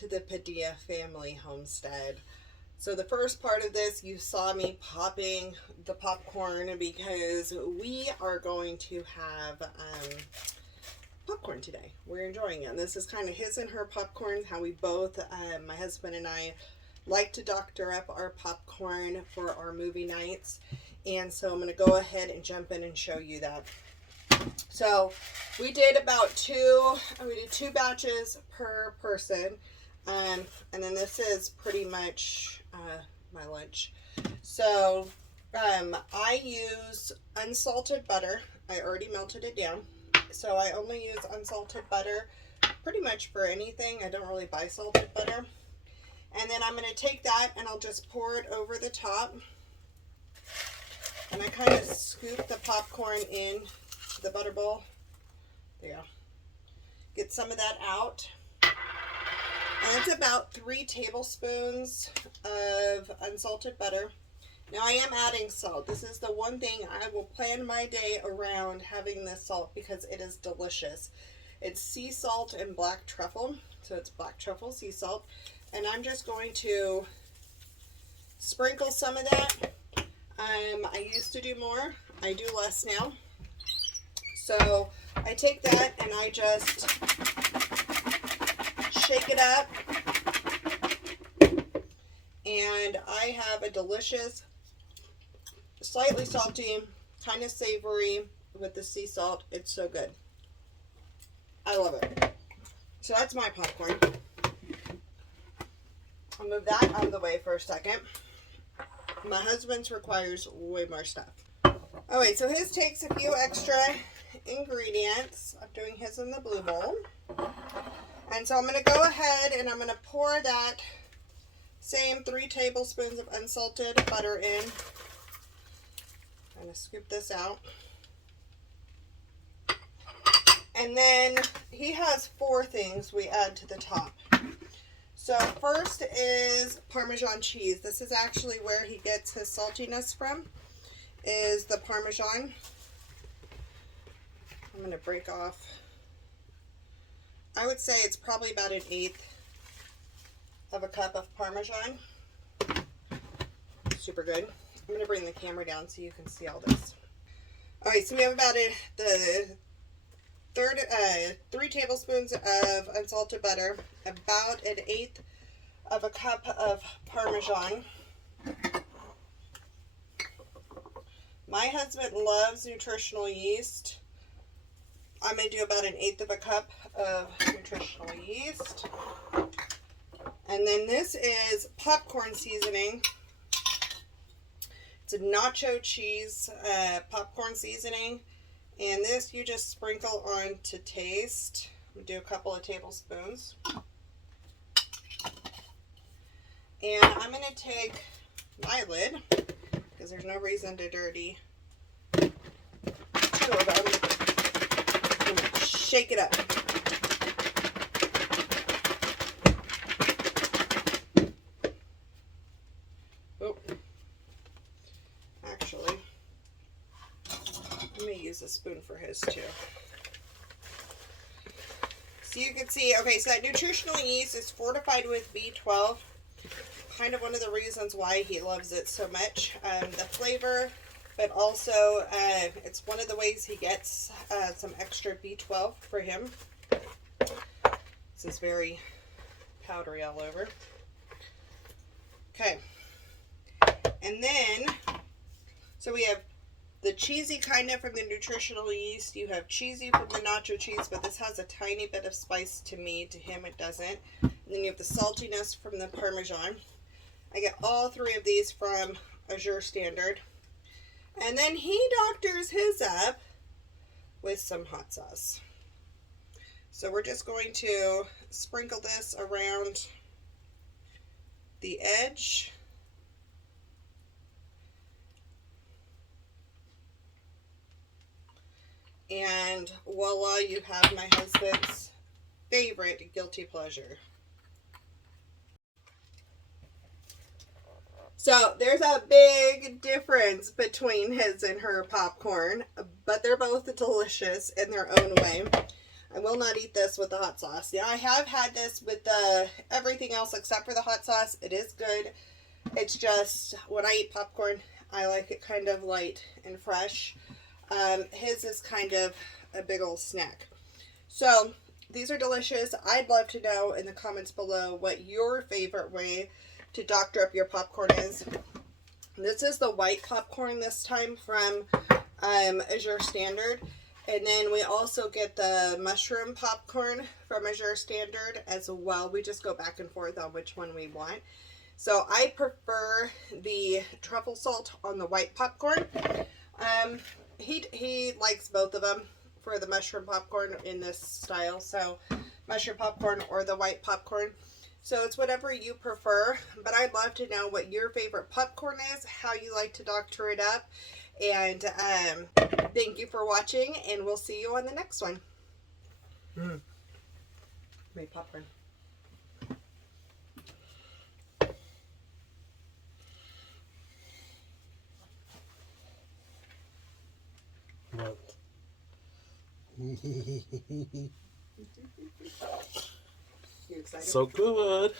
to the Padilla family homestead. So the first part of this, you saw me popping the popcorn because we are going to have popcorn today. We're enjoying it. And this is kind of his and her popcorn, how we both, my husband and I, like to doctor up our popcorn for our movie nights. And so I'm going to go ahead and jump in and show you that. So we did about two batches per person. And then this is pretty much my lunch. So I use unsalted butter. I already melted it down. So I only use unsalted butter pretty much for anything. I don't really buy salted butter. And then I'm going to take that and I'll just pour it over the top. And I kind of scoop the popcorn in to the butter bowl. There. Get some of that out. And it's about 3 tablespoons of unsalted butter. Now I am adding salt. This is the one thing I will plan my day around having this salt because it is delicious. It's sea salt and black truffle. So it's black truffle sea salt. And I'm just going to sprinkle some of that. I used to do more. I do less now. So I take that and I just shake it up. And I have a delicious, slightly salty, kind of savory with the sea salt. It's so good. I love it. So that's my popcorn. I'll move that out of the way for a second. My husband's requires way more stuff. Oh wait, so his takes a few extra ingredients. I'm doing his in the blue bowl. And so I'm going to go ahead and I'm going to pour that same 3 tablespoons of unsalted butter in. I'm going to scoop this out. And then he has 4 things we add to the top. So first is Parmesan cheese. This is actually where he gets his saltiness from, is the Parmesan. I'm going to break off. I would say it's probably about 1/8 of a cup of Parmesan. Super good. I'm going to bring the camera down so you can see all this. All right, so we have about 3 tablespoons of unsalted butter, about 1/8 of a cup of Parmesan. My husband loves nutritional yeast. I'm going to do about 1/8 of a cup of nutritional yeast. And then this is popcorn seasoning. It's a nacho cheese popcorn seasoning. And this you just sprinkle on to taste. We'll do a couple of tablespoons. And I'm going to take my lid, because there's no reason to dirty 2 of them. And shake it up. Oh, actually, let me use a spoon for his too. So you can see, okay, so that nutritional yeast is fortified with B12. Kind of one of the reasons why he loves it so much. The flavor, but also it's one of the ways he gets some extra B12 for him. This is very powdery all over. Okay. And then, so we have the cheesy kind of from the nutritional yeast. You have cheesy from the nacho cheese, but this has a tiny bit of spice to me. To him, it doesn't. And then you have the saltiness from the Parmesan. I get all 3 of these from Azure Standard. And then he doctors his up with some hot sauce. So we're just going to sprinkle this around the edge. And voila, you have my husband's favorite guilty pleasure. So there's a big difference between his and her popcorn, but they're both delicious in their own way. I will not eat this with the hot sauce. Now, I have had this with the everything else except for the hot sauce. It is good. It's just, when I eat popcorn, I like it kind of light and fresh. His is kind of a big old snack. So, these are delicious. I'd love to know in the comments below what your favorite way to doctor up your popcorn is. This is the white popcorn this time from Azure Standard. And then we also get the mushroom popcorn from Azure Standard as well. We just go back and forth on which one we want. So I prefer the truffle salt on the white popcorn. He likes both of them for the mushroom popcorn in this style. So mushroom popcorn or the white popcorn. So it's whatever you prefer. But I'd love to know what your favorite popcorn is, how you like to doctor it up. And thank you for watching, and we'll see you on the next one. Made popcorn. What? You excited? So good.